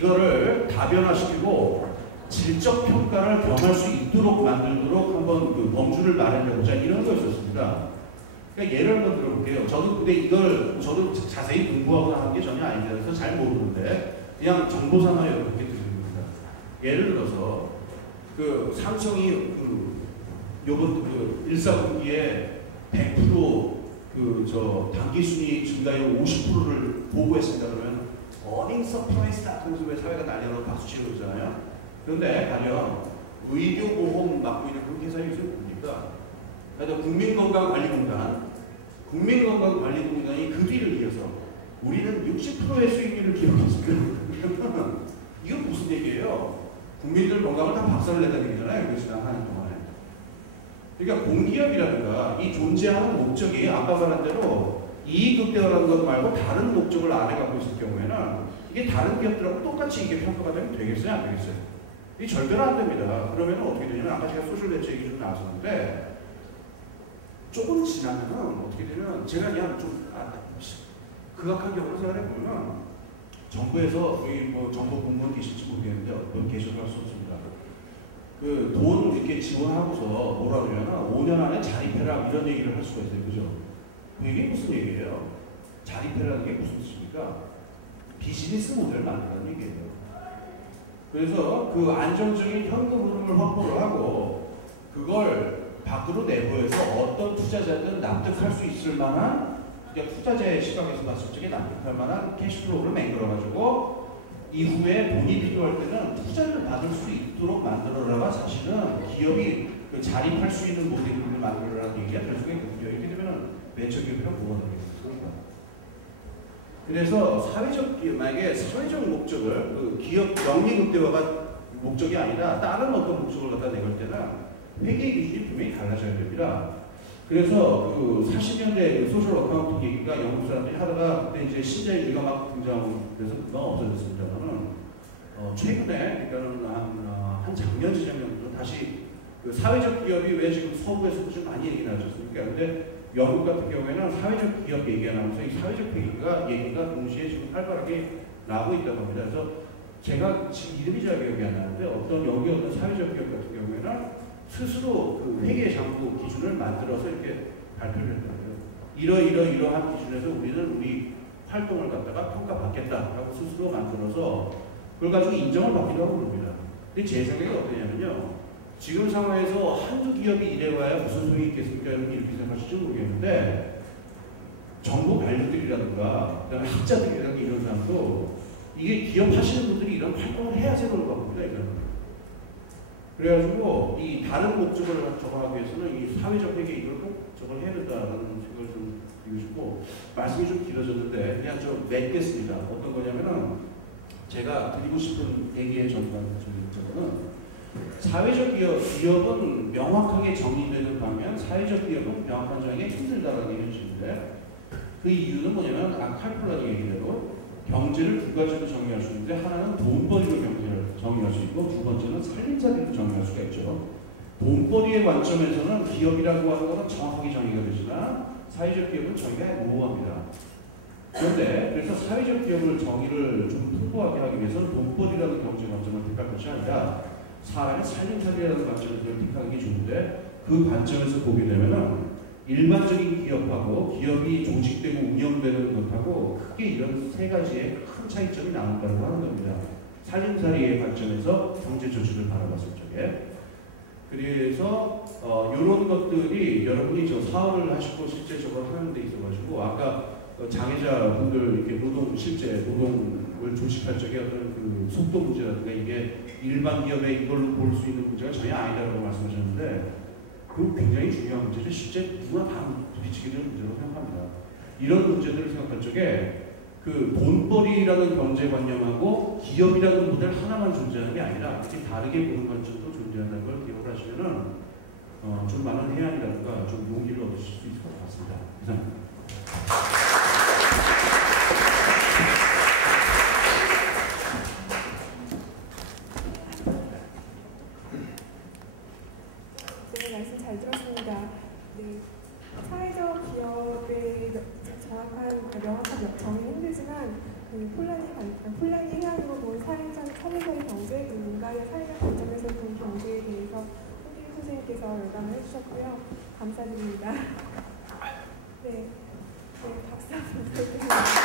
이거를 다변화시키고 질적 평가를 겸할 수 있도록 만들도록 한번 그 범주를 마련해보자 이런 거였었습니다. 그러니까 예를 한번 들어볼게요. 저도 근데 이걸 저도 자세히 공부하거나 한 게 전혀 아니라서 잘 모르는데 그냥 정보상으로 이렇게 드립니다. 예를 들어서 그 삼성이 요번 1사분기에 100% 단기 순이익 증가율 50%를 보고했습니다. 그러면 어닝 서프라이즈다. 그래서 왜 사회가 난리나고 박수 치고 그러잖아요. 그런데 가령 의료보험 맡고 있는 그 회사에 뭡니까? 그래서 국민건강관리공단이 그 뒤를 이어서 우리는 60%의 수익률을 기록했습니다. 이건 무슨 얘기예요? 국민들 건강을 다 박살을 내다는 얘기잖아요. 그 지난 한 해 동안에. 그러니까 공기업이라든가 이 존재하는 목적이 아까 말한 대로 이익 극대화라는 것 말고 다른 목적을 안에 갖고 있을 경우에는 이게 다른 기업들하고 똑같이 이게 평가가 되면 되겠어요? 안 되겠어요? 이 절대로 안 됩니다. 그러면 어떻게 되냐면 아까 제가 소셜벤처 얘기 좀 나왔었는데 조금 지나면은 어떻게 되면 제가 그냥 좀 극악한 경우를 생각해보면 정부에서 여기 정부 공무원 계실지 모르겠는데 어떤 계셔도 할 수 없습니다. 그 돈 이렇게 지원하고서 뭐라 그러냐면 5년 안에 자립해라 이런 얘기를 할 수가 있어요. 그죠? 이게 무슨 얘기예요? 자립해라는 게 무슨 뜻입니까? 비즈니스 모델을 만들라는 얘기예요. 그래서 그 안정적인 현금 흐름을 확보를 하고 그걸 밖으로 내보여서 어떤 투자자든 납득할 수 있을 만한 그러니까 투자자의 시각에서 봤을 적에 납득할 만한 캐시플로우를 만들어가지고 이후에 돈이 필요할 때는 투자를 받을 수 있도록 만들어라가 사실은 기업이 그 자립할 수 있는 모델을 만들어라는 얘기가 될 수가 있거든요. 이렇게 되면 벤처기업이랑 뭐가 되겠습니까? 그래서 만약에 사회적 목적을 그 기업 영리 극대화가 목적이 아니라 다른 어떤 목적을 갖다 내걸 때는 회계 기준이 분명히 달라져야 됩니다. 그래서 그 40년대 그 소셜 어카운팅 얘기가 영국 사람들이 하다가 그때 이제 신자유주의가 막 등장하고 그래서 금방 없어졌습니다만은 최근에 그러니까는 한 작년 재작년부터 다시 그 사회적 기업이 왜 지금 서부에서 좀 많이 얘기 나왔습니까? 근데 영국 같은 경우에는 사회적 기업 얘기가 나오면서 이 사회적 얘기가 동시에 지금 활발하게 나오고 있다고 합니다. 그래서 제가 지금 이름이 잘 기억이 안 나는데 어떤 영국의 어떤 사회적 기업 같은 경우에는 스스로 그 회계 장부 기준을 만들어서 이렇게 발표를 했더라고요. 이러한 기준에서 우리는 우리 활동을 갖다가 평가받겠다라고 스스로 만들어서 그걸 가지고 인정을 받기도 하고 그럽니다. 근데 제 생각이 어떠냐면요. 지금 상황에서 한두 기업이 이래와야 무슨 소용이 있겠습니까? 여러분 이렇게 생각하실지 모르겠는데 정부 관료들이라든가 그다음에 학자들이라든가 이런 사람도 이게 기업 하시는 분들이 이런 활동을 해야 세월을 겁니다. 이런. 그래가지고 이 다른 목적을 적용하기 위해서는 이 사회적 회계 이걸 꼭 저걸 해야 된다라는 생각을 좀 드리고 싶고 말씀이 좀 길어졌는데 그냥 좀 맺겠습니다. 어떤 거냐면은 제가 드리고 싶은 얘기의 전반적인 거는 사회적 기업은 명확하게 정의되는 반면 사회적 기업은 명확한 정의가 힘들다라는 게 현실인데 그 이유는 뭐냐면 아까 칼플라니 얘기대로 경제를 두 가지로 정의할 수 있는데 하나는 돈벌이로 경제를 정의할 수 있고 두 번째는 살림살이로 정의할 수가 있죠. 돈벌이의 관점에서는 기업이라고 하는 것은 정확하게 정의가 되지만 사회적 기업은 정의가 모호합니다. 그런데 그래서 사회적 기업을 정의를 좀 풍부하게 하기 위해서는 돈벌이라는 경제 관점을 택할 것이 아니라 사람의 살림살이라는 관점을 택하는 게 좋은데 그 관점에서 보게 되면은 일반적인 기업하고 기업이 조직되고 운영되는 것하고 크게 이런 세 가지의 큰 차이점이 나온다고 하는 겁니다. 살림살이의 관점에서 경제 조직을 바라봤을 적에 그래서 이런 것들이 여러분이 저 사업을 하시고 실제 저걸 하는 데 있어가지고 아까 장애자분들 이렇게 실제 노동을 조직할 적에 어떤 그 속도 문제라든가 이게 일반 기업의 이걸로 볼 수 있는 문제가 전혀 아니다라고 말씀하셨는데 그 굉장히 중요한 문제죠. 실제 누구나 다 부딪히게 되는 문제라고 생각합니다. 이런 문제들을 생각할 적에 그 돈벌이라는 경제관념하고 기업이라는 모델 하나만 존재하는 게 아니라 이렇게 다르게 보는 관점도 존재한다는 걸 기억을 하시면은 좀 많은 해안이라든가 좀 용기를 얻으실 수 있을 것 같습니다. 감사합니다. 말씀 잘 들었습니다. 네, 사회적 기업의 정확한 명확한 정의는 힘들지만 폴란이 해안으로 본 사회적 경제, 그리고 민간의 사회적 관점에서 본 경제에 대해서 홍길동 선생님께서 열강을 해주셨고요. 감사드립니다. 네, 박수 한번 부탁드립니다.